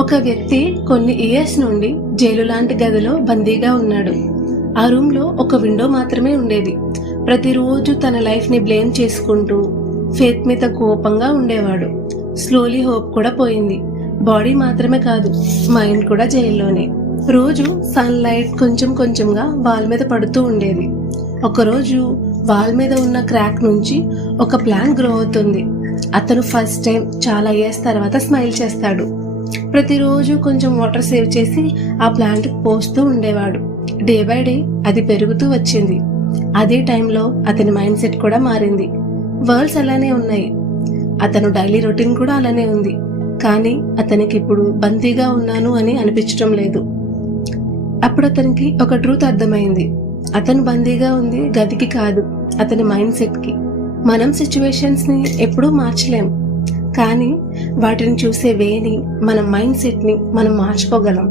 ఒక వ్యక్తి కొన్ని ఇయర్స్ నుండి జైలు లాంటి గదిలో బందీగా ఉన్నాడు. ఆ రూమ్ లో ఒక విండో మాత్రమే ఉండేది. ప్రతిరోజు తన లైఫ్ ని బ్లేమ్ చేసుకుంటూ ఫేత్ మీద కోపంగా ఉండేవాడు. స్లోలీ హోప్ కూడా పోయింది. బాడీ మాత్రమే కాదు, మైండ్ కూడా జైల్లోనే. రోజు సన్ లైట్ కొంచెం కొంచెంగా వాల్ మీద పడుతూ ఉండేది. ఒకరోజు వాల్ మీద ఉన్న క్రాక్ నుంచి ఒక ప్లాంట్ గ్రో అవుతుంది. అతను ఫస్ట్ టైం చాలా ఇయర్స్ తర్వాత స్మైల్ చేస్తాడు. ప్రతిరోజు కొంచెం వాటర్ సేవ్ చేసి ఆ ప్లాంట్ పోస్తూ ఉండేవాడు. డే బై డే అది పెరుగుతూ వచ్చింది. అదే టైంలో అతని మైండ్ సెట్ కూడా మారింది. వరల్డ్స్ అలానే ఉన్నాయి, అతను డైలీ రొటీన్ కూడా అలానే ఉంది. కానీ అతనికి ఇప్పుడు బందీగా ఉన్నాను అని అనిపించడం లేదు. అప్పుడు అతనికి ఒక ట్రూత్ అర్థమైంది. అతను బందీగా ఉంది గదికి కాదు, అతని మైండ్ సెట్ కి. మనం సిచ్యువేషన్స్ ని ఎప్పుడూ మార్చలేం, కానీ వాటిని చూసే వేని, మన మైండ్ సెట్ ని మనం మార్చుకోగలం.